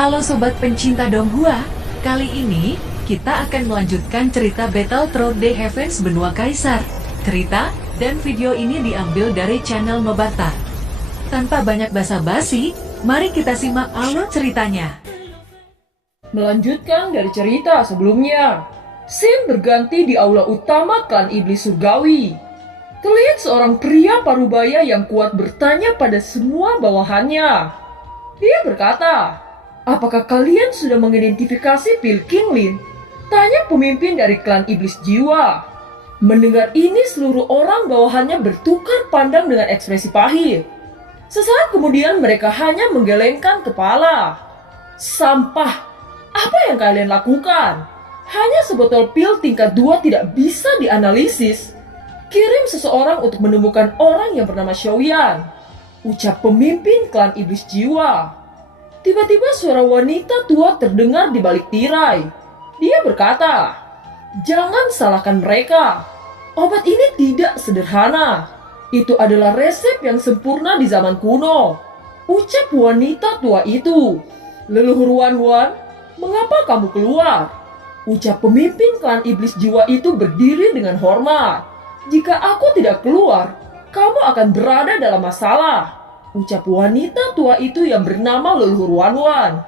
Halo Sobat pencinta Donghua, kali ini kita akan melanjutkan cerita Battle Through the Heavens Benua Kaisar. Cerita dan video ini diambil dari channel Mobata. Tanpa banyak basa-basi, mari kita simak alur ceritanya. Melanjutkan dari cerita sebelumnya, scene berganti di aula utama klan iblis surgawi. Terlihat seorang pria parubaya yang kuat bertanya pada semua bawahannya. Dia berkata, "Apakah kalian sudah mengidentifikasi Pil Qinglin?" Tanya pemimpin dari klan iblis jiwa. Mendengar ini seluruh orang bawahannya bertukar pandang dengan ekspresi pahit. Sesaat kemudian mereka hanya menggelengkan kepala. Sampah, apa yang kalian lakukan? Hanya sebotol pil tingkat 2 tidak bisa dianalisis. Kirim seseorang untuk menemukan orang yang bernama Xiaoyan, ucap pemimpin klan iblis jiwa. Tiba-tiba suara wanita tua terdengar di balik tirai. Dia berkata, "Jangan salahkan mereka. Obat ini tidak sederhana. Itu adalah resep yang sempurna di zaman kuno," ucap wanita tua itu. "Leluhur Wan, mengapa kamu keluar?" ucap pemimpin klan iblis jiwa itu berdiri dengan hormat. "Jika aku tidak keluar, kamu akan berada dalam masalah," ucap wanita tua itu yang bernama Leluhur Wan.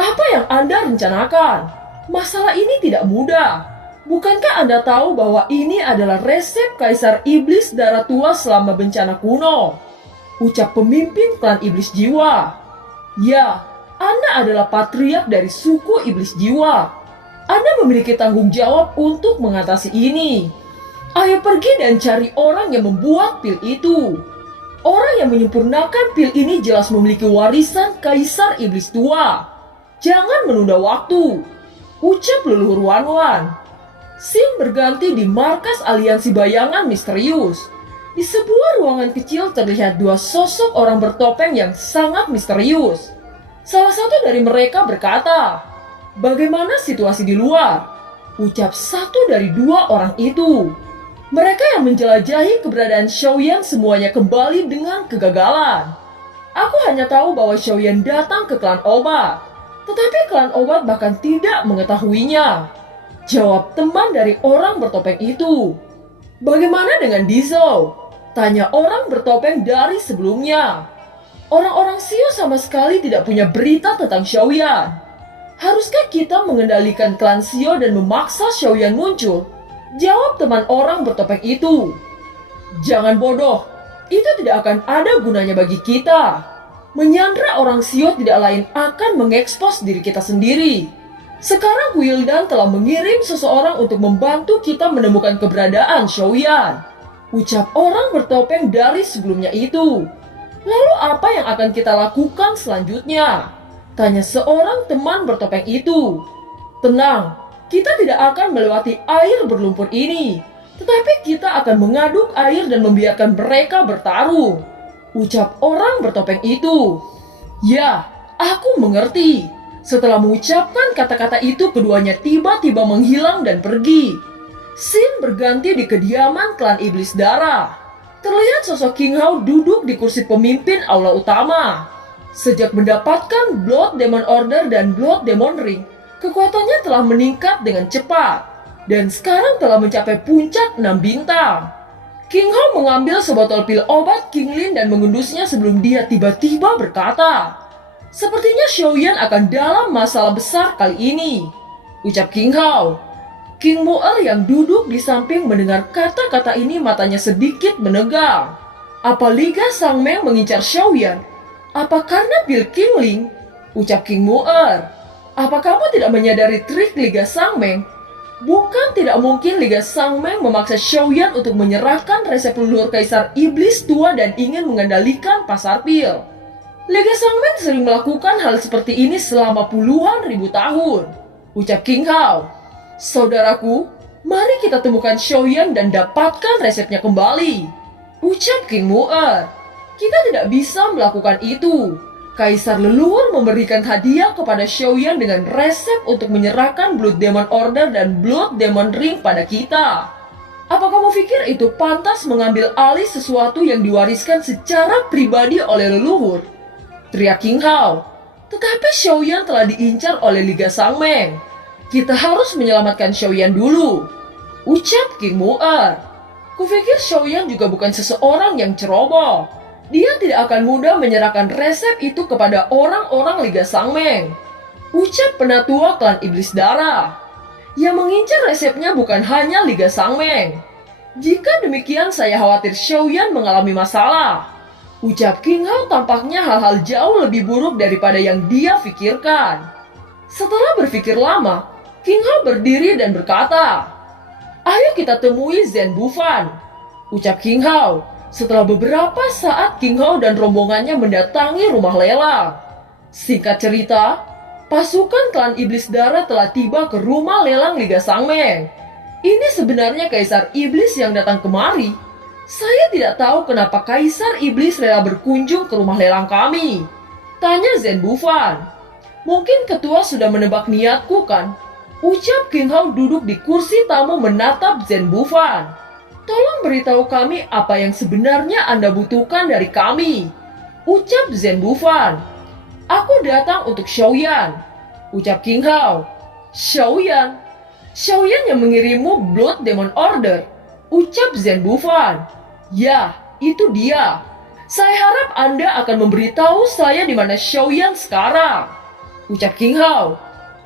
"Apa yang Anda rencanakan? Masalah ini tidak mudah. Bukankah Anda tahu bahwa ini adalah resep Kaisar Iblis Darah Tua selama bencana kuno?" ucap pemimpin klan iblis jiwa. "Ya, Anda adalah patriark dari suku iblis jiwa. Anda memiliki tanggung jawab untuk mengatasi ini. Ayo pergi dan cari orang yang membuat pil itu. Orang yang menyempurnakan pil ini jelas memiliki warisan Kaisar Iblis Tua. Jangan menunda waktu," ucap Leluhur Wan. Scene berganti di markas aliansi bayangan misterius. Di sebuah ruangan kecil terlihat dua sosok orang bertopeng yang sangat misterius. Salah satu dari mereka berkata, "Bagaimana situasi di luar?" ucap satu dari dua orang itu. Mereka yang menjelajahi keberadaan Xiaoyan semuanya kembali dengan kegagalan. "Aku hanya tahu bahwa Xiaoyan datang ke klan obat, tetapi klan obat bahkan tidak mengetahuinya," jawab teman dari orang bertopeng itu. "Bagaimana dengan Dizou?" tanya orang bertopeng dari sebelumnya. "Orang-orang Xiu sama sekali tidak punya berita tentang Xiaoyan. Haruskah kita mengendalikan klan Xiu dan memaksa Xiaoyan muncul?" jawab teman orang bertopeng itu. "Jangan bodoh, itu tidak akan ada gunanya bagi kita. Menyandra orang Xiu tidak lain akan mengekspos diri kita sendiri. Sekarang Wildan telah mengirim seseorang untuk membantu kita menemukan keberadaan Xiaoyan," ucap orang bertopeng dari sebelumnya itu. "Lalu apa yang akan kita lakukan selanjutnya?" tanya seorang teman bertopeng itu. "Tenang, kita tidak akan melewati air berlumpur ini, tetapi kita akan mengaduk air dan membiarkan mereka bertarung," ucap orang bertopeng itu. "Ya, aku mengerti." Setelah mengucapkan kata-kata itu, keduanya tiba-tiba menghilang dan pergi. Scene berganti di kediaman klan iblis darah. Terlihat sosok King Hao duduk di kursi pemimpin aula utama. Sejak mendapatkan Blood Demon Order dan Blood Demon Ring, kekuatannya telah meningkat dengan cepat, dan sekarang telah mencapai puncak 6 bintang. King Hao mengambil sebotol pil obat Qinglin dan mengendusnya sebelum dia tiba-tiba berkata, "Sepertinya Xiaoyan akan dalam masalah besar kali ini," ucap King Hao. King Mu'er yang duduk di samping mendengar kata-kata ini matanya sedikit menegang. "Apa Liga Sangmeng mengincar Xiaoyan? Apa karena pil Qinglin?" ucap King Mu'er. "Apa kamu tidak menyadari trik Liga Sangmeng? Bukan tidak mungkin Liga Sangmeng memaksa Xiaoyan untuk menyerahkan resep leluhur Kaisar Iblis Tua dan ingin mengendalikan pasar pil. Liga Sangmeng sering melakukan hal seperti ini selama puluhan ribu tahun," ucap King Hao. "Saudaraku, mari kita temukan Xiaoyan dan dapatkan resepnya kembali," ucap King Mu'er. "Kita tidak bisa melakukan itu. Kaisar leluhur memberikan hadiah kepada Xiaoyan dengan resep untuk menyerahkan Blood Demon Order dan Blood Demon Ring pada kita. Apa kamu pikir itu pantas mengambil alih sesuatu yang diwariskan secara pribadi oleh leluhur?" teriak King Hao. Tetapi Xiaoyan telah diincar oleh Liga Sangmeng. Kita harus menyelamatkan Xiaoyan dulu, ucap King Mu'er. Kupikir Xiaoyan juga bukan seseorang yang ceroboh. Dia tidak akan mudah menyerahkan resep itu kepada orang-orang Liga Sangmeng, ucap penatua klan Iblis Darah. Yang mengincar resepnya bukan hanya Liga Sangmeng. Jika demikian, saya khawatir Xiaoyan mengalami masalah, ucap King Hao. Tampaknya hal-hal jauh lebih buruk daripada yang dia pikirkan. Setelah berpikir lama, King Hao berdiri dan berkata, "Ayo kita temui Zhen Bufan," ucap King Hao. Setelah beberapa saat, King Hao dan rombongannya mendatangi rumah lelang. Singkat cerita, pasukan klan Iblis Darah telah tiba ke rumah lelang Liga Sangmeng. Ini sebenarnya Kaisar Iblis yang datang kemari. Saya tidak tahu kenapa Kaisar Iblis rela berkunjung ke rumah lelang kami, tanya Zhen Bufan. Mungkin ketua sudah menebak niatku kan, ucap King Hao duduk di kursi tamu menatap Zhen Bufan. Tolong beritahu kami apa yang sebenarnya Anda butuhkan dari kami, ucap Zhen Bufan. Aku datang untuk Xiaoyan, ucap King Hao. Xiaoyan? Xiaoyan yang mengirimmu Blood Demon Order, ucap Zhen Bufan. Ya, itu dia. Saya harap Anda akan memberitahu saya di mana Xiaoyan sekarang, ucap King Hao.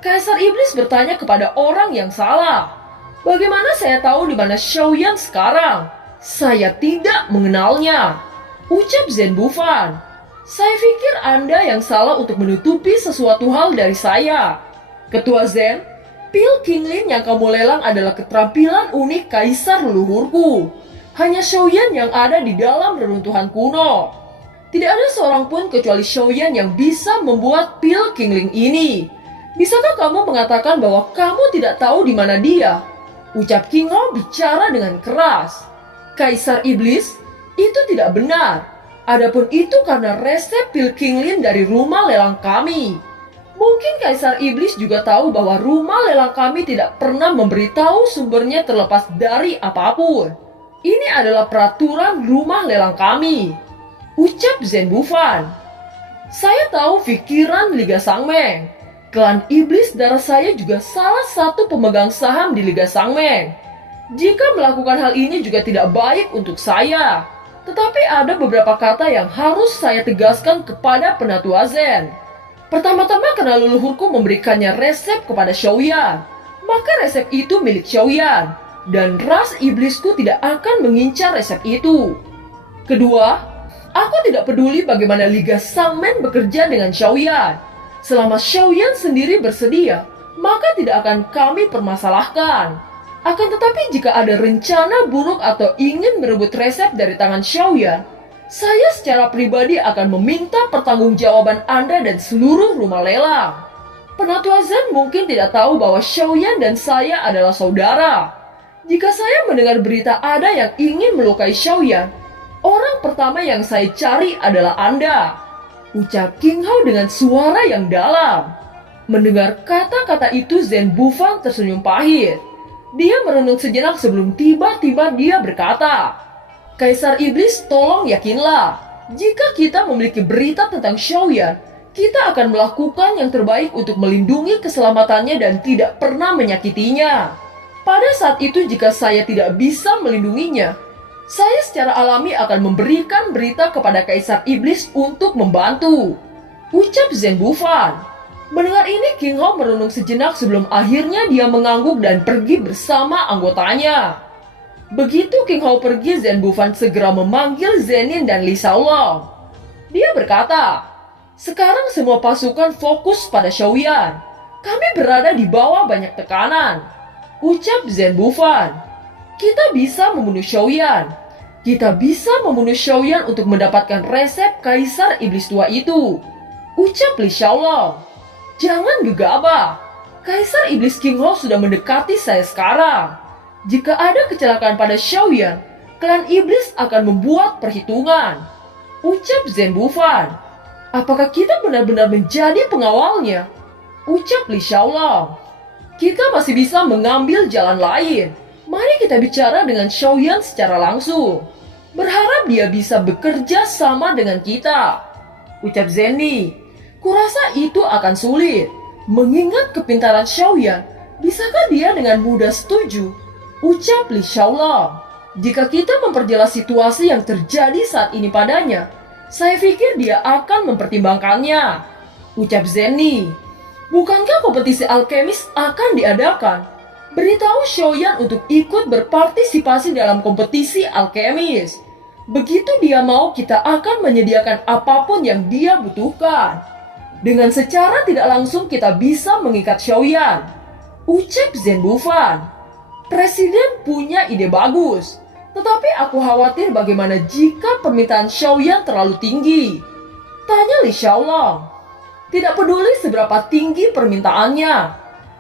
Kaisar Iblis bertanya kepada orang yang salah. Bagaimana saya tahu di mana Xiaoyan sekarang? Saya tidak mengenalnya, ucap Zhen Bufan. Saya pikir Anda yang salah untuk menutupi sesuatu hal dari saya. Ketua Zhen, pil Qinglin yang kamu lelang adalah keterampilan unik kaisar leluhurku. Hanya Xiaoyan yang ada di dalam reruntuhan kuno. Tidak ada seorang pun kecuali Xiaoyan yang bisa membuat pil Qinglin ini. Bisakah kamu mengatakan bahwa kamu tidak tahu di mana dia? Ucap King Hao bicara dengan keras. Kaisar Iblis, itu tidak benar. Adapun itu karena resep pil Qinglin dari rumah lelang kami. Mungkin Kaisar Iblis juga tahu bahwa rumah lelang kami tidak pernah memberitahu sumbernya terlepas dari apapun. Ini adalah peraturan rumah lelang kami, ucap Zhen Bufan. Saya tahu pikiran Liga Sangmeng. Klan Iblis Darah saya juga salah satu pemegang saham di Liga Sangmeng. Jika melakukan hal ini juga tidak baik untuk saya. Tetapi ada beberapa kata yang harus saya tegaskan kepada penatua Zhen. Pertama-tama karena leluhurku memberikannya resep kepada Xiaoyan, maka resep itu milik Xiaoyan, dan ras iblisku tidak akan mengincar resep itu. Kedua, aku tidak peduli bagaimana Liga Sangmeng bekerja dengan Xiaoyan. Selama Xiaoyan sendiri bersedia, maka tidak akan kami permasalahkan. Akan tetapi jika ada rencana buruk atau ingin merebut resep dari tangan Xiaoyan, saya secara pribadi akan meminta pertanggungjawaban Anda dan seluruh rumah lelang. Penatua Zhen mungkin tidak tahu bahwa Xiaoyan dan saya adalah saudara. Jika saya mendengar berita ada yang ingin melukai Xiaoyan, orang pertama yang saya cari adalah Anda, ucap King Hao dengan suara yang dalam. Mendengar kata-kata itu, Zhen Bufan tersenyum pahit. Dia merenung sejenak sebelum tiba-tiba dia berkata, Kaisar Iblis, tolong yakinlah. Jika kita memiliki berita tentang Xiaoyan, kita akan melakukan yang terbaik untuk melindungi keselamatannya dan tidak pernah menyakitinya. Pada saat itu jika saya tidak bisa melindunginya, saya secara alami akan memberikan berita kepada Kaisar Iblis untuk membantu, ucap Zhen Bufan. Mendengar ini, King Hao merenung sejenak sebelum akhirnya dia mengangguk dan pergi bersama anggotanya. Begitu King Hao pergi, Zhen Bufan segera memanggil Zenin dan Li Shaolong. Dia berkata, sekarang semua pasukan fokus pada Xiaoyan. Kami berada di bawah banyak tekanan, ucap Zhen Bufan. Kita bisa membunuh Xiaoyan. Kita bisa membunuh Xiaoyan untuk mendapatkan resep Kaisar Iblis tua itu, ucap Li Shaolong. Jangan gegabah. Kaisar Iblis King Hao sudah mendekati saya sekarang. Jika ada kecelakaan pada Xiaoyan, klan Iblis akan membuat perhitungan, ucap Zhen Bufan. Apakah kita benar-benar menjadi pengawalnya, ucap Li Shaolong. Kita masih bisa mengambil jalan lain. Mari kita bicara dengan Xiaoyan secara langsung. Berharap dia bisa bekerja sama dengan kita, ucap Zeni. Kurasa itu akan sulit. Mengingat kepintaran Xiaoyan, bisakah dia dengan mudah setuju? Ucap Li Xiaolong. Jika kita memperjelas situasi yang terjadi saat ini padanya, saya pikir dia akan mempertimbangkannya. Ucap Zenny. Bukankah kompetisi alkemis akan diadakan? Beritahu Xiaoyan untuk ikut berpartisipasi dalam kompetisi alkemis. Begitu dia mau, kita akan menyediakan apapun yang dia butuhkan. Dengan secara tidak langsung kita bisa mengikat Xiaoyan. Ucap Zhen Bufan. Presiden punya ide bagus. Tetapi aku khawatir bagaimana jika permintaan Xiaoyan terlalu tinggi. Tanya Li Xiaolong. Tidak peduli seberapa tinggi permintaannya.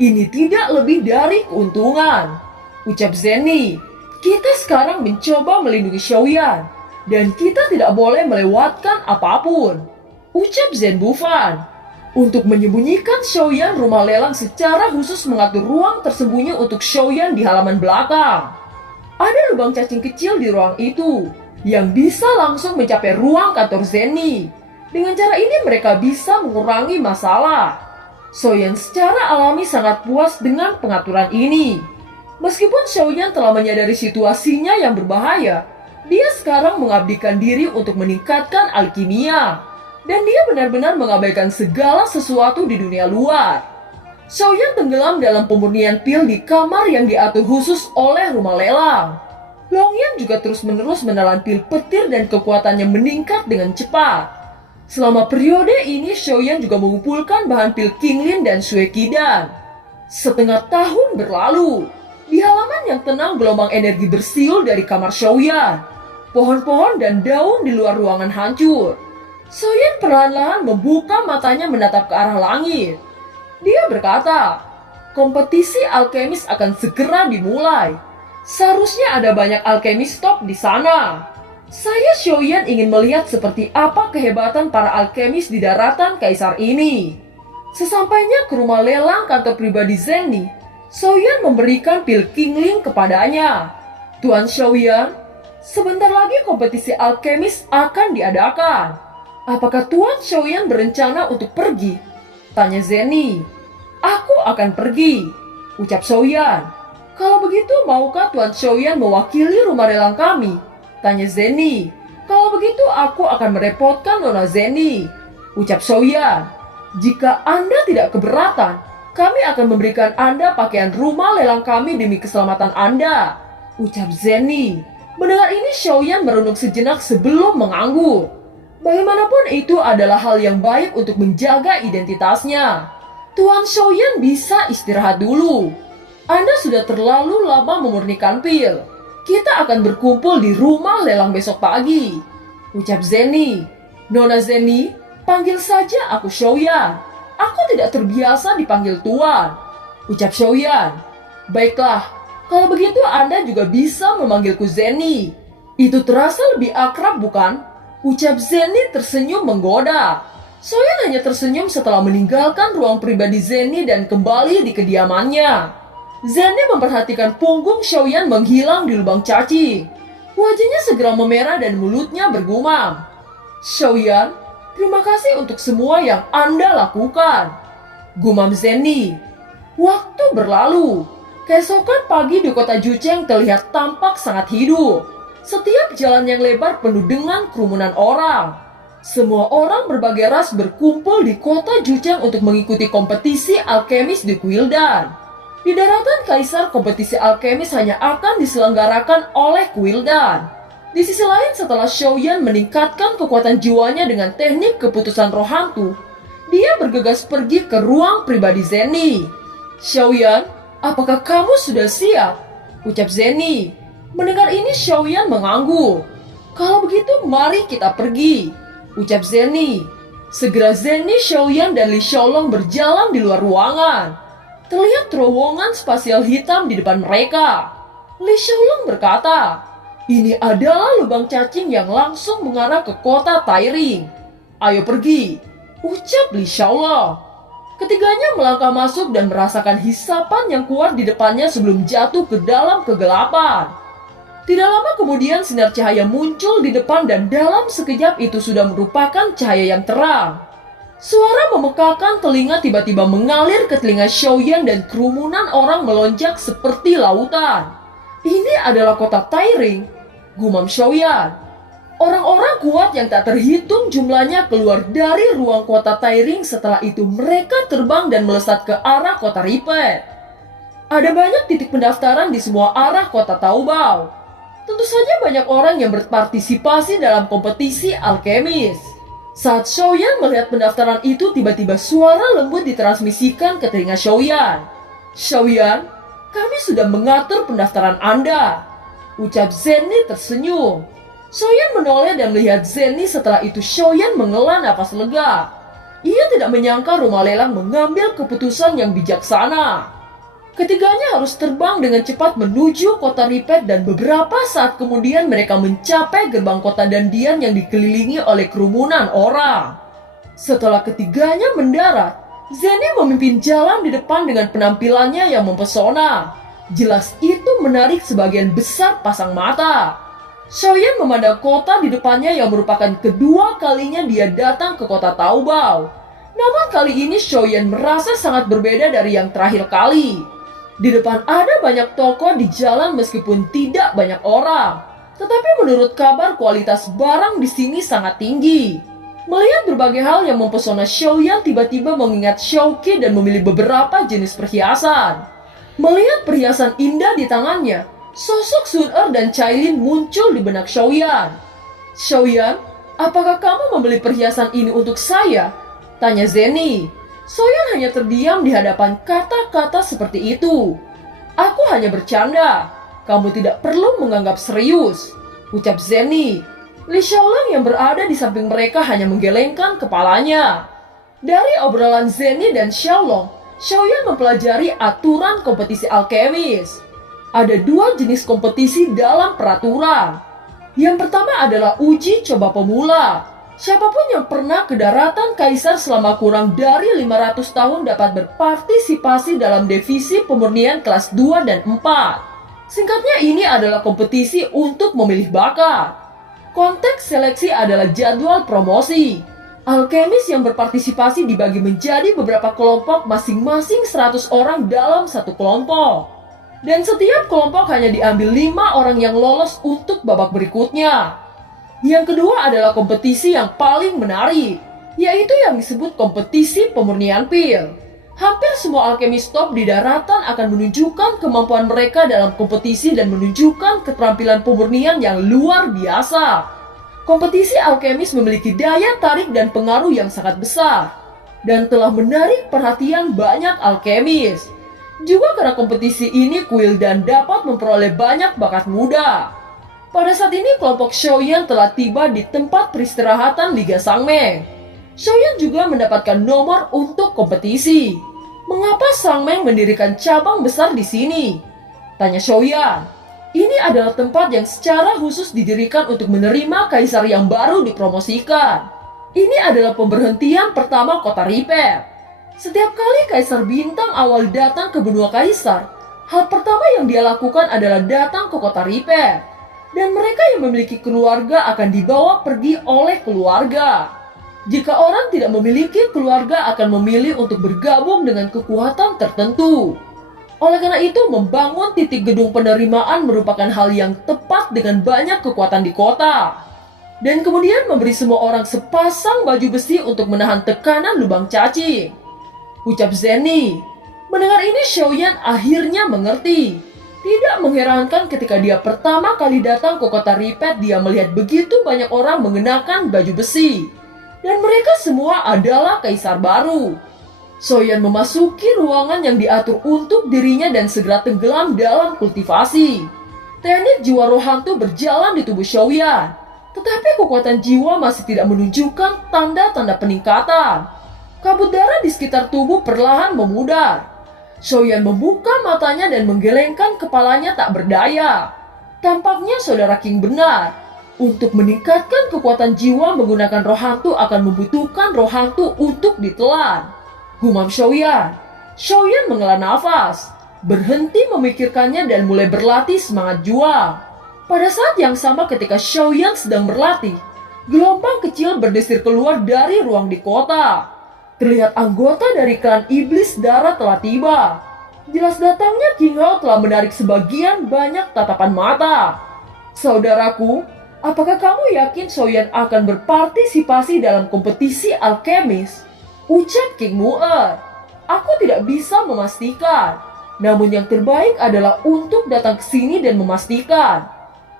Ini tidak lebih dari keuntungan. Ucap Zenny. Kita sekarang mencoba melindungi Xiaoyan. Dan kita tidak boleh melewatkan apapun. Ucap Zhen Bufan. Untuk menyembunyikan Xiaoyan, rumah lelang secara khusus mengatur ruang tersembunyi untuk Xiaoyan di halaman belakang. Ada lubang cacing kecil di ruang itu yang bisa langsung mencapai ruang kantor Zenny. Dengan cara ini mereka bisa mengurangi masalah. Xiaoyan secara alami sangat puas dengan pengaturan ini. Meskipun Xiaoyan telah menyadari situasinya yang berbahaya, dia sekarang mengabdikan diri untuk meningkatkan alkimia. Dan dia benar-benar mengabaikan segala sesuatu di dunia luar. Xiaoyan tenggelam dalam pemurnian pil di kamar yang diatur khusus oleh rumah lelang. Longyan juga terus-menerus menelan pil petir dan kekuatannya meningkat dengan cepat. Selama periode ini, Xiaoyan juga mengumpulkan bahan pil Qinglin dan Suekidan. Setengah tahun berlalu. Di halaman yang tenang, gelombang energi bersiul dari kamar Xiaoyan. Pohon-pohon dan daun di luar ruangan hancur. Xiaoyan perlahan-lahan membuka matanya menatap ke arah langit. Dia berkata, kompetisi alkemis akan segera dimulai. Seharusnya ada banyak alkemis top di sana. Saya Xiaoyan ingin melihat seperti apa kehebatan para alkemis di daratan kaisar ini. Sesampainya ke rumah lelang kantor pribadi Zenny, Xiaoyan memberikan pil Qinglin kepadanya. Tuan Xiaoyan, sebentar lagi kompetisi alkemis akan diadakan. Apakah Tuan Xiaoyan berencana untuk pergi? Tanya Zenny. Aku akan pergi, ucap Xiaoyan. Kalau begitu, maukah Tuan Xiaoyan mewakili rumah lelang kami? Tanya Zenny. Kalau begitu, aku akan merepotkan Nona Zenny, ucap Xiaoyan. Jika Anda tidak keberatan, kami akan memberikan Anda pakaian rumah lelang kami demi keselamatan Anda, ucap Zenny. Mendengar ini, Xiaoyan merenung sejenak sebelum mengangguk. Bagaimanapun itu adalah hal yang baik untuk menjaga identitasnya. Tuan Xiaoyan bisa istirahat dulu. Anda sudah terlalu lama memurnikan pil. Kita akan berkumpul di rumah lelang besok pagi, ucap Zenny. Nona Zenny, panggil saja aku Xiaoyan. Aku tidak terbiasa dipanggil Tuan, ucap Xiaoyan. Baiklah, kalau begitu Anda juga bisa memanggilku Zenny. Itu terasa lebih akrab bukan? Ucap Zenny tersenyum menggoda. Xiaoyan hanya tersenyum setelah meninggalkan ruang pribadi Zenny dan kembali di kediamannya. Zenny memperhatikan punggung Xiaoyan menghilang di lubang cacing. Wajahnya segera memerah dan mulutnya bergumam. Xiaoyan, terima kasih untuk semua yang Anda lakukan, gumam Zenny. Waktu berlalu. Keesokan pagi di kota Jucheng terlihat tampak sangat hidup. Setiap jalan yang lebar penuh dengan kerumunan orang. Semua orang berbagai ras berkumpul di kota Jucheng untuk mengikuti kompetisi alkemis di Kuildan. Di daratan kaisar, kompetisi alkemis hanya akan diselenggarakan oleh Kuildan. Di sisi lain, setelah Xiaoyan meningkatkan kekuatan jiwanya dengan teknik keputusan roh hantu, dia bergegas pergi ke ruang pribadi Zenny. Xiaoyan, apakah kamu sudah siap? Ucap Zenny. Mendengar ini, Xiaoyan mengangguk. Kalau begitu, mari kita pergi, ucap Zenny. Segera Zenny, Xiaoyan, dan Li Xiaolong berjalan di luar ruangan. Terlihat terowongan spasial hitam di depan mereka. Li Xiaolong berkata, ini adalah lubang cacing yang langsung mengarah ke kota Tairing. Ayo pergi, ucap Li Xiaolong. Ketiganya melangkah masuk dan merasakan hisapan yang kuat di depannya sebelum jatuh ke dalam kegelapan. Tidak lama kemudian sinar cahaya muncul di depan dan dalam sekejap itu sudah merupakan cahaya yang terang. Suara memekakan telinga tiba-tiba mengalir ke telinga Xiaoyan dan kerumunan orang melonjak seperti lautan. Ini adalah kota Tairing, gumam Xiaoyan. Orang-orang kuat yang tak terhitung jumlahnya keluar dari ruang kota Tairing. Setelah itu mereka terbang dan melesat ke arah kota Ripet. Ada banyak titik pendaftaran di semua arah kota Taobao. Tentu saja banyak orang yang berpartisipasi dalam kompetisi alkemis. Saat Xiaoyan melihat pendaftaran itu, tiba-tiba suara lembut ditransmisikan ke telinga Xiaoyan. "Xiaoyan, kami sudah mengatur pendaftaran Anda," ucap Zenny tersenyum. Xiaoyan menoleh dan melihat Zenny. Setelah itu Xiaoyan menghela napas lega. Ia tidak menyangka rumah lelang mengambil keputusan yang bijaksana. Ketiganya harus terbang dengan cepat menuju kota Ripet dan beberapa saat kemudian mereka mencapai gerbang kota Dandian yang dikelilingi oleh kerumunan orang. Setelah ketiganya mendarat, Zenny memimpin jalan di depan dengan penampilannya yang mempesona. Jelas itu menarik sebagian besar pasang mata. Xiaoyan memandang kota di depannya yang merupakan kedua kalinya dia datang ke kota Taobao. Namun kali ini Xiaoyan merasa sangat berbeda dari yang terakhir kali. Di depan ada banyak toko di jalan meskipun tidak banyak orang. Tetapi menurut kabar kualitas barang di sini sangat tinggi. Melihat berbagai hal yang mempesona, Xiaoyan tiba-tiba mengingat Xiaoqi dan memilih beberapa jenis perhiasan. Melihat perhiasan indah di tangannya, sosok Sun Er dan Cailin muncul di benak Xiaoyan. "Xiaoyan, apakah kamu membeli perhiasan ini untuk saya?" tanya Zenny. Xiaoyan hanya terdiam di hadapan kata-kata seperti itu. "Aku hanya bercanda. Kamu tidak perlu menganggap serius," ucap Zenny. Li Xiaolang yang berada di samping mereka hanya menggelengkan kepalanya. Dari obrolan Zenny dan Xiaolong, Xiaoyan mempelajari aturan kompetisi alkemis. Ada dua jenis kompetisi dalam peraturan. Yang pertama adalah uji coba pemula. Siapapun yang pernah ke daratan kaisar selama kurang dari 500 tahun dapat berpartisipasi dalam divisi pemurnian kelas 2 dan 4. Singkatnya, ini adalah kompetisi untuk memilih bakat. Konteks seleksi adalah jadwal promosi. Alkemis yang berpartisipasi dibagi menjadi beberapa kelompok masing-masing 100 orang dalam satu kelompok. Dan setiap kelompok hanya diambil 5 orang yang lolos untuk babak berikutnya. Yang kedua adalah kompetisi yang paling menarik, yaitu yang disebut kompetisi pemurnian pil. Hampir semua alkemis top di daratan akan menunjukkan kemampuan mereka dalam kompetisi dan menunjukkan keterampilan pemurnian yang luar biasa. Kompetisi alkemis memiliki daya tarik dan pengaruh yang sangat besar, dan telah menarik perhatian banyak alkemis. Juga karena kompetisi ini kuil dan dapat memperoleh banyak bakat muda. Pada saat ini kelompok Xiaoyan telah tiba di tempat peristirahatan Liga Sangmeng. Xiaoyan juga mendapatkan nomor untuk kompetisi. "Mengapa Sangmeng mendirikan cabang besar di sini?" tanya Xiaoyan. "Ini adalah tempat yang secara khusus didirikan untuk menerima kaisar yang baru dipromosikan. Ini adalah pemberhentian pertama kota Ripet. Setiap kali kaisar bintang awal datang ke benua kaisar, hal pertama yang dia lakukan adalah datang ke kota Ripet. Dan mereka yang memiliki keluarga akan dibawa pergi oleh keluarga. Jika orang tidak memiliki keluarga akan memilih untuk bergabung dengan kekuatan tertentu. Oleh karena itu, membangun titik gedung penerimaan merupakan hal yang tepat dengan banyak kekuatan di kota. Dan kemudian memberi semua orang sepasang baju besi untuk menahan tekanan lubang cacing," ucap Zenny. Mendengar ini, Xiaoyan akhirnya mengerti. Tidak mengherankan ketika dia pertama kali datang ke kota Ripet, dia melihat begitu banyak orang mengenakan baju besi. Dan mereka semua adalah kaisar baru. Xiaoyan memasuki ruangan yang diatur untuk dirinya dan segera tenggelam dalam kultivasi. Teknik jiwa roh hantu berjalan di tubuh Xiaoyan. Tetapi kekuatan jiwa masih tidak menunjukkan tanda-tanda peningkatan. Kabut darah di sekitar tubuh perlahan memudar. Xiaoyan membuka matanya dan menggelengkan kepalanya tak berdaya. Tampaknya saudara King benar. Untuk meningkatkan kekuatan jiwa menggunakan roh hantu akan membutuhkan roh hantu untuk ditelan, gumam Xiaoyan. Xiaoyan menghela nafas, berhenti memikirkannya dan mulai berlatih semangat juang. Pada saat yang sama ketika Xiaoyan sedang berlatih, gelombang kecil berdesir keluar dari ruang di kota. Terlihat anggota dari klan iblis darah telah tiba. Jelas datangnya King Hao telah menarik sebagian banyak tatapan mata. Saudaraku, apakah kamu yakin Soyan akan berpartisipasi dalam kompetisi alkemis? Ucap King Mu'er. Aku tidak bisa memastikan. Namun yang terbaik adalah untuk datang ke sini dan memastikan.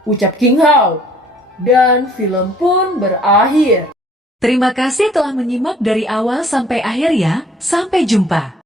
Ucap King Hao. Dan film pun berakhir. Terima kasih telah menyimak dari awal sampai akhir ya. Sampai jumpa.